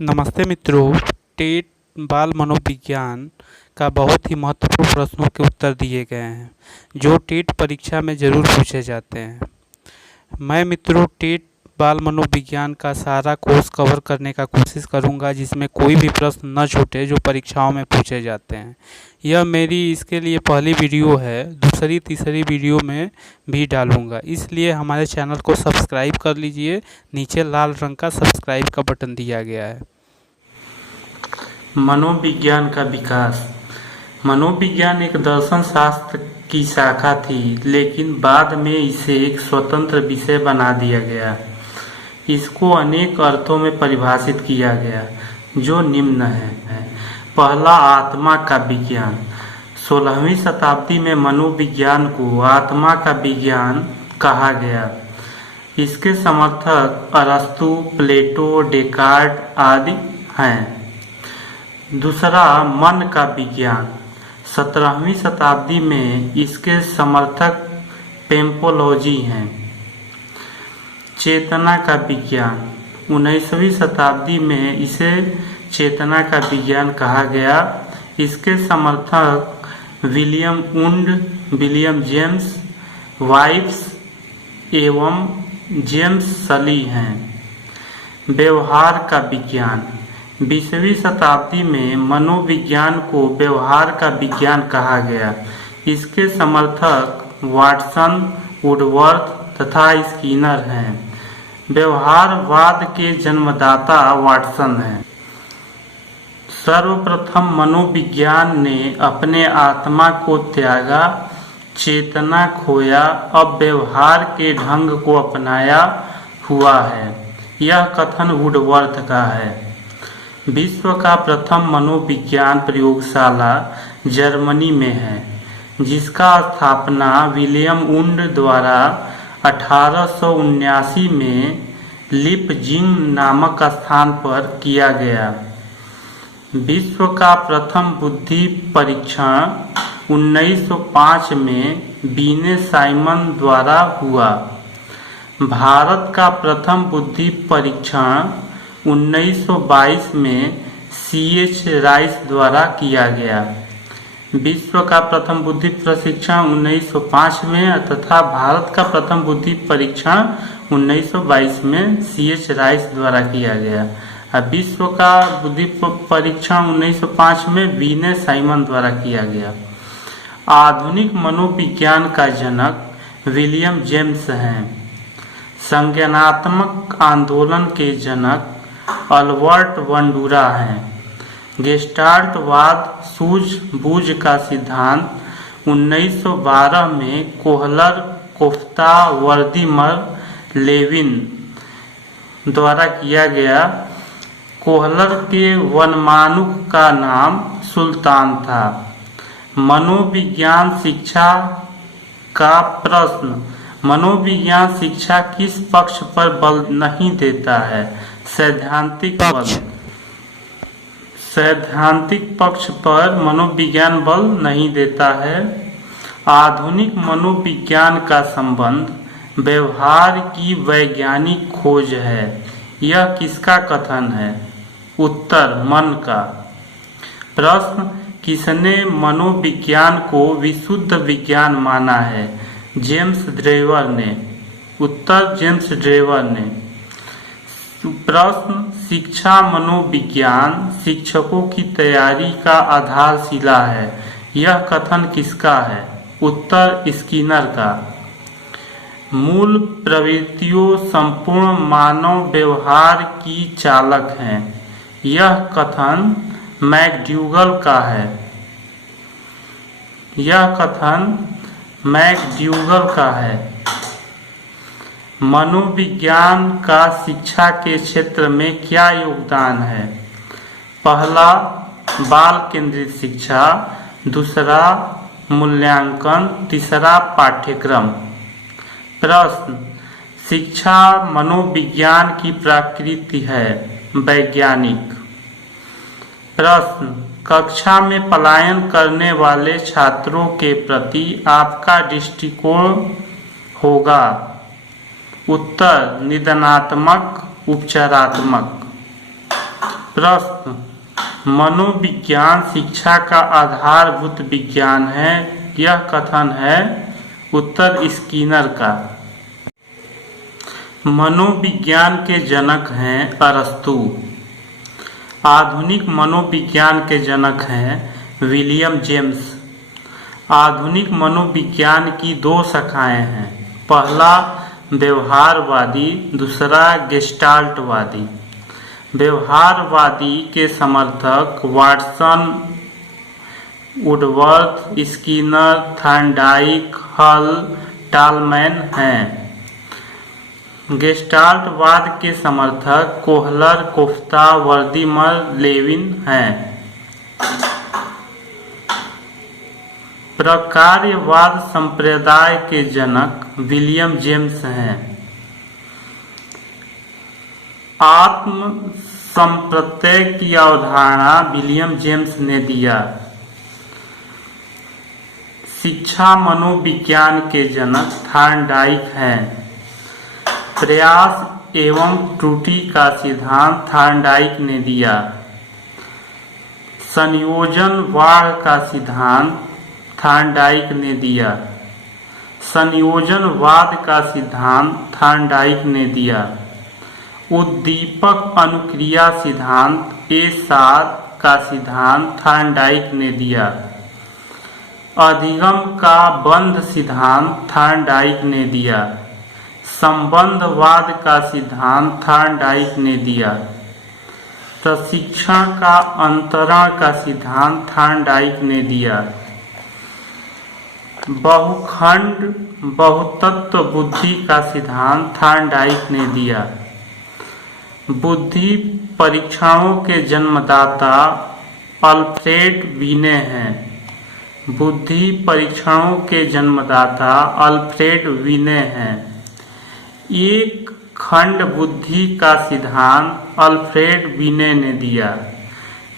नमस्ते मित्रों। टेट बाल मनोविज्ञान का बहुत ही महत्वपूर्ण प्रश्नों के उत्तर दिए गए हैं जो टेट परीक्षा में ज़रूर पूछे जाते हैं। मैं मित्रों टेट बाल मनोविज्ञान का सारा कोर्स कवर करने का कोशिश करूंगा जिसमें कोई भी प्रश्न न छूटे जो परीक्षाओं में पूछे जाते हैं। यह मेरी इसके लिए पहली वीडियो है, दूसरी तीसरी वीडियो में भी डालूंगा, इसलिए हमारे चैनल को सब्सक्राइब कर लीजिए। नीचे लाल रंग का सब्सक्राइब का बटन दिया गया है। मनोविज्ञान का विकास। मनोविज्ञान एक दर्शन शास्त्र की शाखा थी, लेकिन बाद में इसे एक स्वतंत्र विषय बना दिया गया। इसको अनेक अर्थों में परिभाषित किया गया जो निम्न है। पहला, आत्मा का विज्ञान। 16वीं शताब्दी में मनोविज्ञान को आत्मा का विज्ञान कहा गया। इसके समर्थक अरस्तु, प्लेटो, डेकार्ट आदि हैं। दूसरा, मन का विज्ञान। 17वीं शताब्दी में इसके समर्थक पेम्पोलॉजी हैं। चेतना का विज्ञान। 19वीं शताब्दी में इसे चेतना का विज्ञान कहा गया। इसके समर्थक William wound, William James vibes एवं जेम्स सली हैं। व्यवहार का विज्ञान। 20वीं शताब्दी में मनोविज्ञान को व्यवहार का विज्ञान कहा गया। इसके समर्थक वाटसन, वुडवर्थ तथा स्किनर हैं। व्यवहारवाद के जन्मदाता वाटसन हैं। सर्वप्रथम मनोविज्ञान ने अपने आत्मा को त्यागा, चेतना खोया, अब व्यवहार के ढंग को अपनाया हुआ है। यह कथन वुडवर्थ का है। विश्व का प्रथम मनोविज्ञान प्रयोगशाला जर्मनी में है, जिसका स्थापना विलियम वुंड द्वारा 1879 में लिपजिंग नामक स्थान पर किया गया। विश्व का प्रथम बुद्धि परीक्षण 1905 में बीने साइमन द्वारा हुआ। भारत का प्रथम बुद्धि परीक्षण 1922 में C.H. राइस द्वारा किया गया। विश्व का प्रथम बुद्धि प्रशिक्षण 1905 में तथा भारत का प्रथम बुद्धि परीक्षण 1922 में C.H. राइस द्वारा किया गया। विश्व का बुद्धि परीक्षण 1905 में वीने साइमन द्वारा किया गया। आधुनिक मनोविज्ञान का जनक विलियम जेम्स हैं। संज्ञानात्मक आंदोलन के जनक अल्बर्ट बंडूरा हैं। गेस्टाल्टवाद सूझबूझ का सिद्धांत 1912 में कोहलर, कोफ्ता, वर्दीमर, लेविन द्वारा किया गया। कोहलर के वनमानुक का नाम सुल्तान था। मनोविज्ञान शिक्षा का प्रश्न। मनोविज्ञान शिक्षा किस पक्ष पर बल नहीं देता है? सैद्धांतिक बल। सैद्धांतिक पक्ष पर मनोविज्ञान बल नहीं देता है। आधुनिक मनोविज्ञान का संबंध व्यवहार की वैज्ञानिक खोज है। यह किसका कथन है? उत्तर, मन का। प्रश्न, किसने मनोविज्ञान को विशुद्ध विज्ञान माना है? जेम्स ड्रेवर ने। उत्तर, जेम्स ड्रेवर ने। प्रश्न, शिक्षा मनोविज्ञान शिक्षकों की तैयारी का आधारशिला है। यह कथन किसका है? उत्तर, स्किनर का। मूल प्रवृत्तियों संपूर्ण मानव व्यवहार की चालक हैं। यह कथन मैकडूगल का है। यह कथन मैकडूगल का है। मनोविज्ञान का शिक्षा के क्षेत्र में क्या योगदान है? पहला, बाल केंद्रित शिक्षा। दूसरा, मूल्यांकन। तीसरा, पाठ्यक्रम। प्रश्न, शिक्षा मनोविज्ञान की प्रकृति है। वैज्ञानिक। प्रश्न, कक्षा में पलायन करने वाले छात्रों के प्रति आपका दृष्टिकोण होगा? उत्तर, निदानात्मक, उपचारात्मक। प्रश्न, मनोविज्ञान शिक्षा का आधारभूत विज्ञान है, यह कथन है? उत्तर स्किनर का। मनोविज्ञान के जनक हैं अरस्तु। आधुनिक मनोविज्ञान के जनक हैं विलियम जेम्स। आधुनिक मनोविज्ञान की दो शाखाएं हैं, पहला व्यवहारवादी, दूसरा गेस्टाल्टवादी। व्यवहारवादी के समर्थक वाटसन, वुडवर्थ, स्किनर, थॉर्नडाइक, हल, टालमैन हैं। गेस्टाल्टवाद के समर्थक कोहलर, कोफ्ता, वर्दीमर, लेविन हैं। प्रकार्यवाद संप्रदाय के जनक विलियम जेम्स हैं। आत्म संप्रत्यय की अवधारणा विलियम जेम्स ने दिया। शिक्षा मनोविज्ञान के जनक थॉर्नडाइक हैं। प्रयास एवं त्रुटि का सिद्धांत थॉर्नडाइक ने दिया। संयोजनवाद का सिद्धांत थॉर्नडाइक ने दिया। संयोजनवाद का सिद्धांत थॉर्नडाइक ने दिया। उद्दीपक अनुक्रिया सिद्धांत ए7 का सिद्धांत थॉर्नडाइक ने दिया। अधिगम का बंध सिद्धांत थॉर्नडाइक ने दिया। संबंधवाद का सिद्धांत थॉर्नडाइक ने दिया। प्रशिक्षण का अंतरण का सिद्धांत थॉर्नडाइक ने दिया। बहुखंड बहुतत्व बुद्धि का सिद्धांत थॉर्नडाइक ने दिया। बुद्धि परीक्षणों के जन्मदाता अल्फ्रेड बीने हैं। बुद्धि परीक्षणों के जन्मदाता अल्फ्रेड बीने हैं। एक खंड बुद्धि का सिद्धांत अल्फ्रेड बीने ने दिया।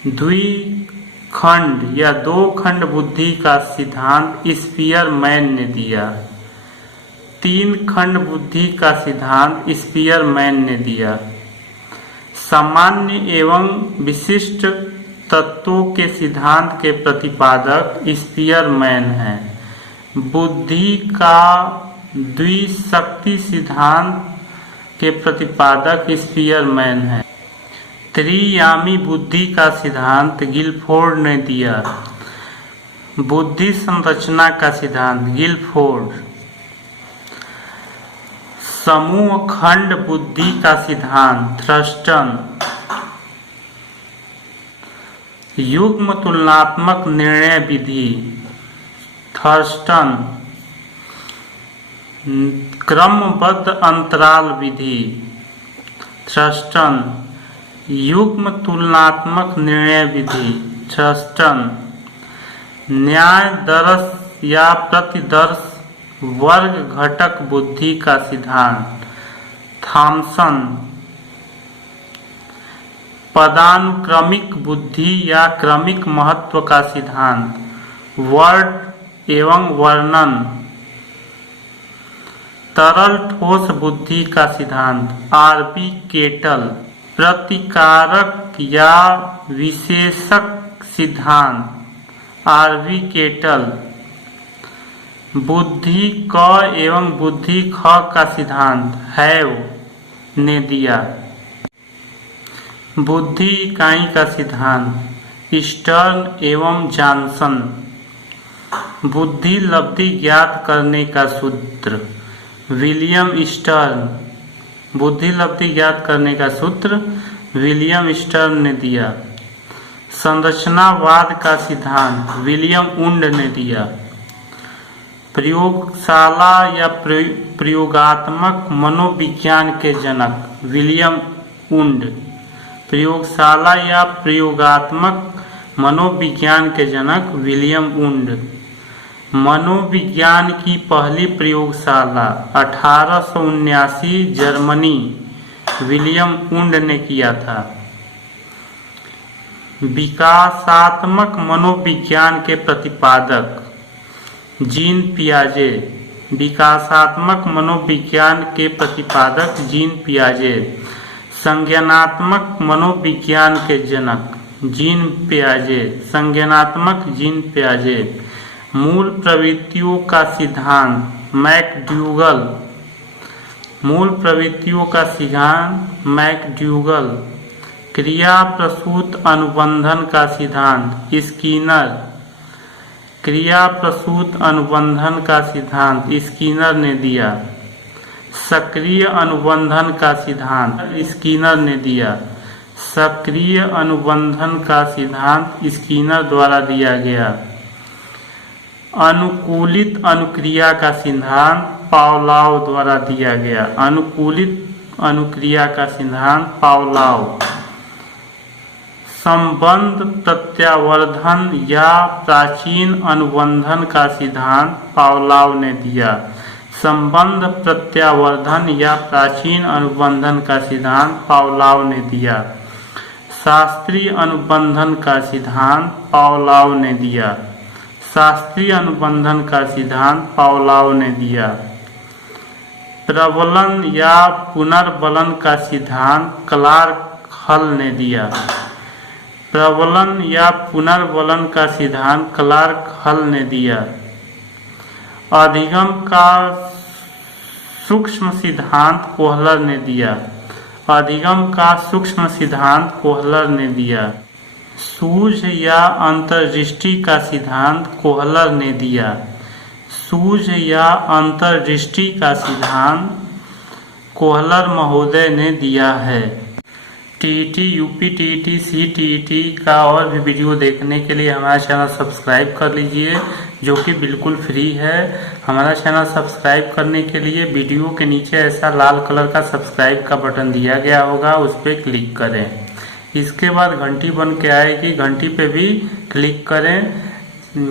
द्विखंड या दो खंड बुद्धि का सिद्धांत स्पीयरमैन ने दिया। तीन खंड बुद्धि का सिद्धांत स्पीयरमैन ने दिया। सामान्य एवं विशिष्ट तत्वों के सिद्धांत के प्रतिपादक स्पीयरमैन हैं। बुद्धि का द्विशक्ति सिद्धांत के प्रतिपादक स्पीयरमैन हैं। त्रियामी बुद्धि का सिद्धांत गिलफोर्ड ने दिया। बुद्धि संरचना का सिद्धांत गिलफोर्ड। समूह खंड बुद्धि का सिद्धांत थ्रस्टन। युग्म तुलनात्मक निर्णय विधि थर्स्टन। क्रमबद्ध अंतराल विधि थ्रस्टन। युग्म तुलनात्मक निर्णय विधि थ्रस्टन। न्याय दर्श या प्रतिदर्श वर्ग घटक बुद्धि का सिद्धांत थॉमसन। पदानुक्रमिक बुद्धि या क्रमिक महत्व का सिद्धांत वर्ड एवं वर्णन। तरल ठोस बुद्धि का सिद्धांत आर.बी. केटल। प्रतिकारक या विशेषक सिद्धांत आर.बी. केटल। बुद्धि क एवं बुद्धि ख का सिद्धांत हैव ने दिया। बुद्धि इकाई का सिद्धांत स्टर्न एवं जॉनसन। बुद्धि लब्धि ज्ञात करने का सूत्र विलियम स्टर्न। बुद्धि लब्धि ज्ञात करने का सूत्र विलियम स्टर्न ने दिया। संरचनावाद का सिद्धांत विलियम वुंड ने दिया। प्रयोगशाला या प्रयोगात्मक मनोविज्ञान के जनक विलियम वुंड। प्रयोगशाला या प्रयोगात्मक मनोविज्ञान के जनक विलियम वुंड। मनोविज्ञान की पहली प्रयोगशाला 1879 जर्मनी विलियम वुंड ने किया था। विकासात्मक मनोविज्ञान के प्रतिपादक जीन पियाजे। विकासात्मक मनोविज्ञान के प्रतिपादक जीन पियाजे। संज्ञानात्मक मनोविज्ञान के जनक जीन पियाजे। संज्ञानात्मक जीन पियाजे। मूल प्रवृत्तियों का सिद्धांत मैकड्यूगल। मूल प्रवृत्तियों का सिद्धांत मैकड्यूगल। क्रिया प्रसूत अनुबंधन का सिद्धांत स्किनर। क्रिया प्रसूत अनुबंधन का सिद्धांत स्किनर ने दिया। सक्रिय अनुबंधन का सिद्धांत स्किनर ने दिया। सक्रिय अनुबंधन का सिद्धांत स्किनर द्वारा दिया गया। अनुकूलित अनुक्रिया का सिद्धांत पावलोव द्वारा दिया गया। अनुकूलित अनुक्रिया का सिद्धांत पावलोव। संबंध प्रत्यावर्धन या प्राचीन अनुबंधन का सिद्धांत पावलोव ने दिया। संबंध प्रत्यावर्धन या प्राचीन अनुबंधन का सिद्धांत पावलोव ने दिया। शास्त्रीय अनुबंधन का सिद्धांत पावलोव ने दिया। शास्त्रीय अनुबंधन का सिद्धांत पावलोव ने दिया। प्रबलन या पुनर्बलन का सिद्धांत क्लार्क हल ने दिया। प्रबलन या पुनर्बलन का सिद्धांत क्लार्क हल ने दिया। अधिगम का सूक्ष्म सिद्धांत कोहलर ने दिया। अधिगम का सूक्ष्म सिद्धांत कोहलर ने दिया। सूझ या अंतर्दृष्टि का सिद्धांत कोहलर ने दिया। सूझ या अंतर्दृष्टि का सिद्धांत कोहलर महोदय ने दिया है। टीईटी, यूपी टीईटी, सीटीईटी का और भी वीडियो देखने के लिए हमारा चैनल सब्सक्राइब कर लीजिए, जो कि बिल्कुल फ्री है। हमारा चैनल सब्सक्राइब करने के लिए वीडियो के नीचे ऐसा लाल कलर का सब्सक्राइब का बटन दिया गया होगा, उस पर क्लिक करें। इसके बाद घंटी बन के आएगी, घंटी पे भी क्लिक करें।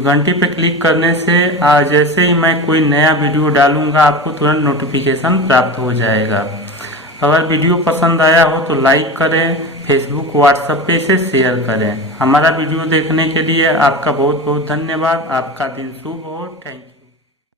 घंटी पे क्लिक करने से जैसे ही मैं कोई नया वीडियो डालूंगा आपको तुरंत नोटिफिकेशन प्राप्त हो जाएगा। अगर वीडियो पसंद आया हो तो लाइक करें, फेसबुक व्हाट्सएप पे इसे शेयर करें। हमारा वीडियो देखने के लिए आपका बहुत बहुत धन्यवाद। आपका दिन शुभ हो। Thank you.